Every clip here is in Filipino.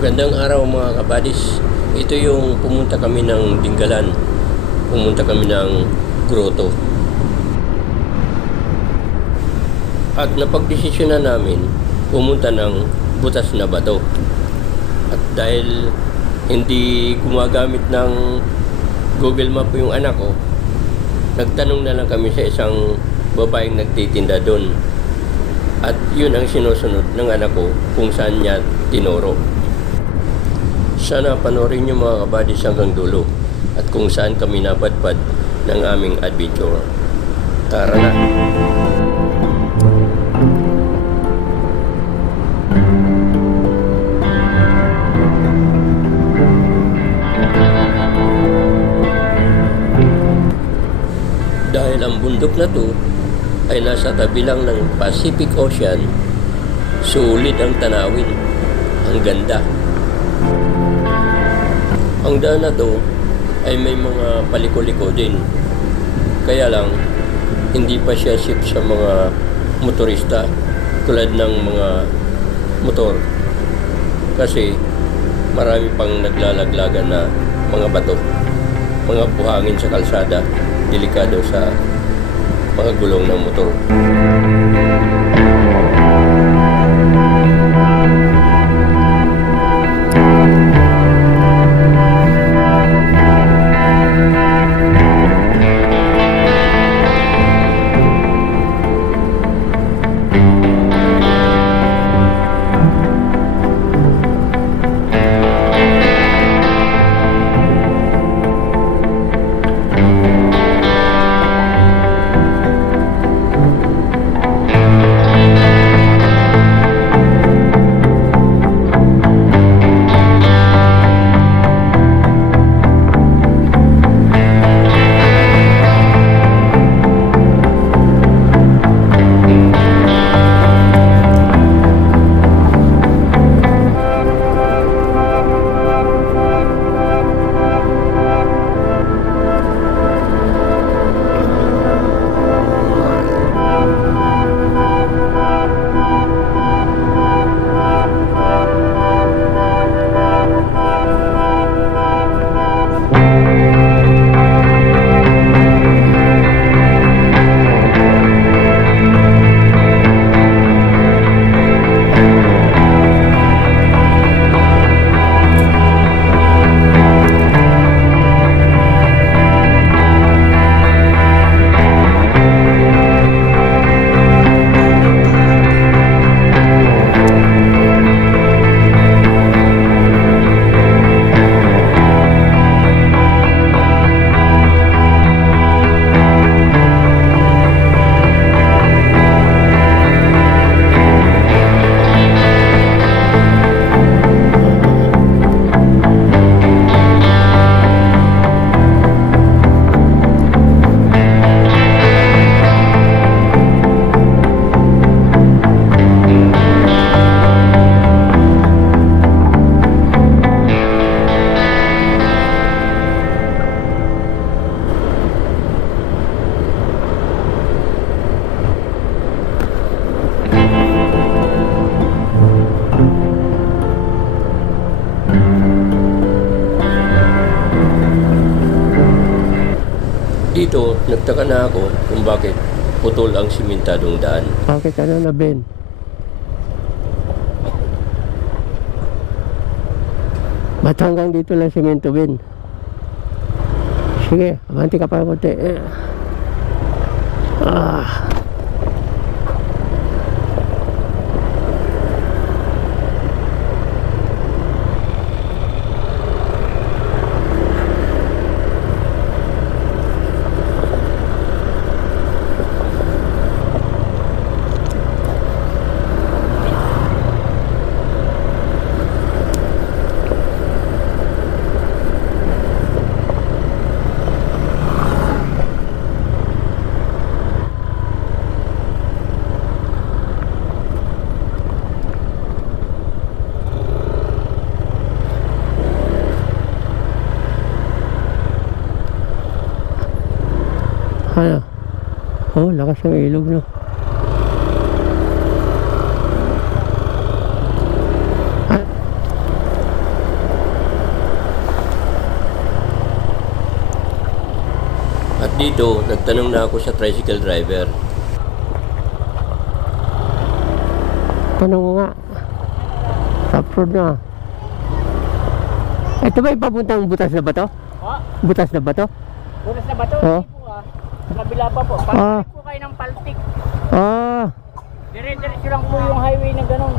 Magandang araw mga kabadis. Ito yung pumunta kami ng Dinggalan. Pumunta kami ng grotto. At napagdesisyonan namin pumunta ng butas na bato. At dahil hindi gumagamit ng Google Map yung anak ko, nagtanong na lang kami sa isang babaeng nagtitinda doon. At yun ang sinusunod ng anak ko kung saan niya tinuro. Sana panoorin niyo mga kabadis hanggang dulo at kung saan kami napadpad ng aming adventure. Tara na! Dahil ang bundok na to ay nasa tabi lang ng Pacific Ocean, sulit ang tanawin. Ang ganda. Ang daan na to ay may mga paliko-liko din. Kaya lang, hindi pa siya safe sa mga motorista tulad ng mga motor. Kasi marami pang naglalaglagan na mga bato, mga buhangin sa kalsada, delikado sa mga gulong ng motor. Dito, nagtaka na ako kung bakit putol ang simentadong daan. Bakit ano na, Ben? Ba't hanggang dito lang simento, Ben? Sige, abanti ka pa konti. Ano? Oh, lakas ng ilog, no? dito, nagtanong na ako sa tricycle driver. Tanong mo nga. Upload na. Ito ba yung papuntang butas na ba to? Oh, Butas na ba to? butas na ba ito? Oo. Hindi po ah. Sa kabila pa po. Pagkalik po kayo ng Paltik. Ah. Dire-diretso lang po yung highway na gano'n.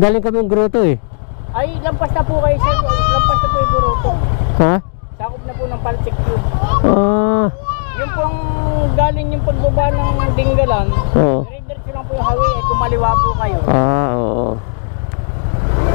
Galing kami yung grotto eh. Ay, lampas na po kayo sir. Lampas na po yung Buruto. Ha? Sakop na po ng Paltik yun. Ah. Yung pong galing yung pagbaba ng Dinggalan. Oo. Dire-diretso lang po yung highway. Ay kumaliwa po kayo. Ah, oo.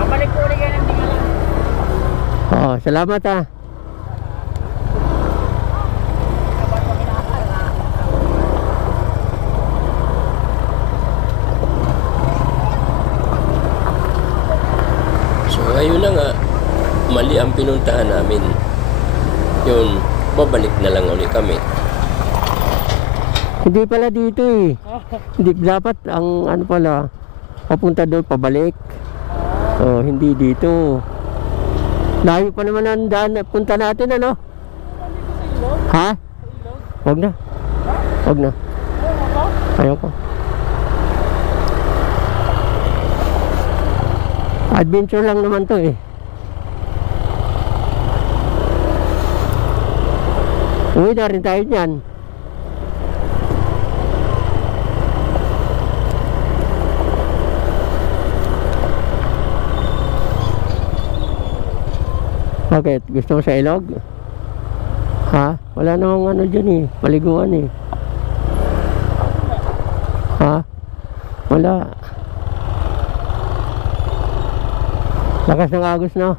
Babalik po ulit kayo ng Dinggalan. Oh, salamat ah. So ayun na nga, mali ang pinuntahan namin. Yun, babalik na lang ulit kami. Hindi pala dito eh. Hindi dapat ang ano pala, papunta doon pabalik. Oh, hindi dito. Layo pa naman ang daan na punta natin ano? Ha? Wag na. Wag na. Ayoko. Adventure lang naman to eh. Uwi na rin tayo dyan. Bakit? Gusto mo sa ilog? Ha? Wala namang ano dyan eh. Paliguan eh. Ha? Wala. Lakas ng agos na.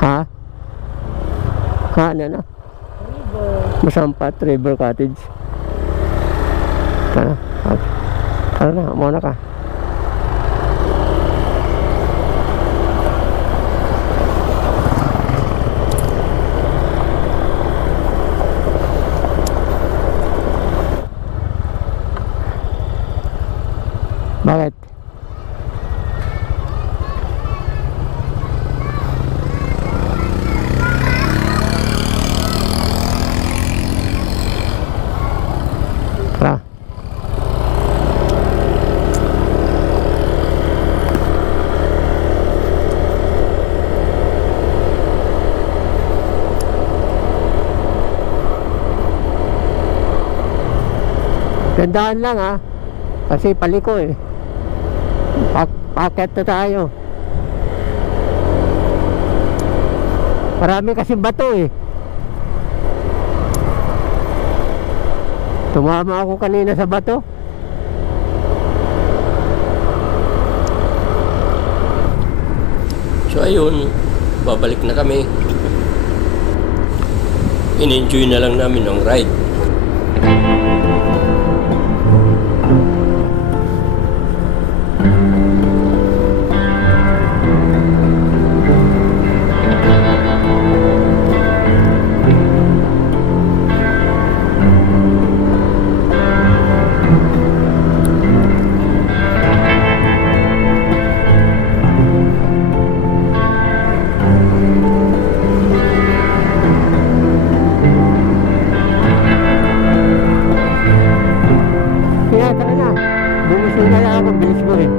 Ha? Ha? Ano na? Masampat, River Cottage. Tara. Tara na, muna ka. Bakit? Tara. Gandaan lang ha. Kasi paliko eh. Paket na tayo. Marami kasing bato eh. Tumama ako kanina sa bato. So ayun, babalik na kami. In-enjoy na lang namin ang ride. Kaya tara na. Bumising na lang ako, bilis mo eh.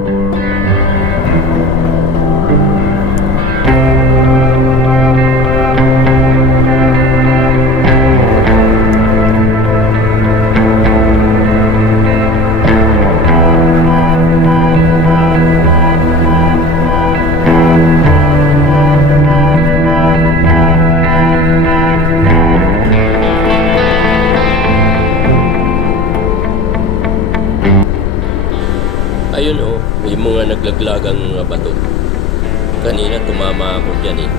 Ayun oh, may mga naglaglagang mga bato. Kanina tumama ako dyan eh.